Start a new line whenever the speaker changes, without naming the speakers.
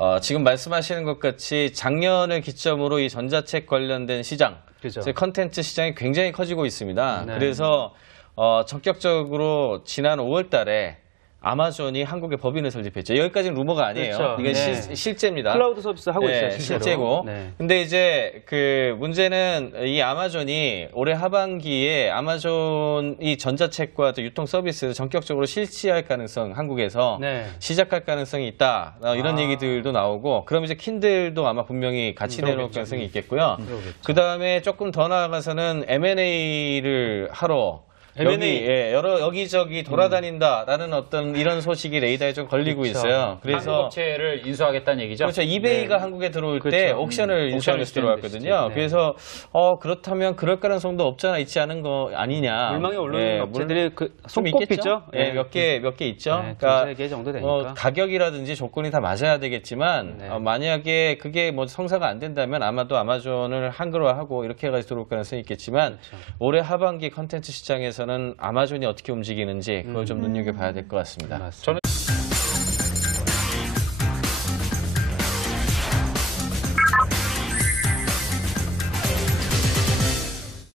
어, 지금 말씀하시는 것 같이 작년을 기점으로 이 전자책 관련된 시장,
그죠.
즉 컨텐츠 시장이 굉장히 커지고 있습니다.
네.
그래서 어, 적격적으로 지난 5월 달에 아마존이 한국에 법인을 설립했죠. 여기까지는 루머가 아니에요.
그렇죠.
이게
네.
실, 실제입니다.
클라우드 서비스 하고
네,
있어요, 실제로.
실제고.
네.
근데 이제 그 문제는 이 아마존이 올해 하반기에 아마존 이 전자책과 또 유통 서비스를 전격적으로 실시할 가능성 한국에서
네.
시작할 가능성이 있다. 어, 이런
아.
얘기들도 나오고 그럼 이제 킨들도 아마 분명히 같이
음,
내놓을. 가능성이 있겠고요.
그
다음에 조금 더 나아가서는 M&A를 하러
M&A.
여기 예, 여러 여기저기 돌아다닌다라는 어떤 이런 소식이 레이더에 좀 걸리고
그렇죠.
있어요.
한국
그래서
업체를 인수하겠다는 얘기죠.
그렇죠. 이베이가 한국에 들어올 때
그렇죠.
옥션을
음,
인수하면서
옥션을
들어왔거든요.
네.
그래서 어 그렇다면 그럴 가능성도 없잖아 있지 않은 거 아니냐.
물망에 올라오는
예,
업체들이 그
좀
손꼽히죠.
있겠죠. 예, 몇개 몇 개 있죠.
네,
그러니까
두세 개 정도 되니까.
뭐 가격이라든지 조건이 다 맞아야 되겠지만
네.
어, 만약에 그게 뭐 성사가 안 된다면 아마도 아마존을 한글화하고 이렇게 해가지고 들어올 가능성이 있겠지만
그렇죠.
올해 하반기 컨텐츠 시장에서 는 아마존이 어떻게 움직이는지 그걸 좀 눈여겨봐야 될 것 같습니다.
맞습니다.
저는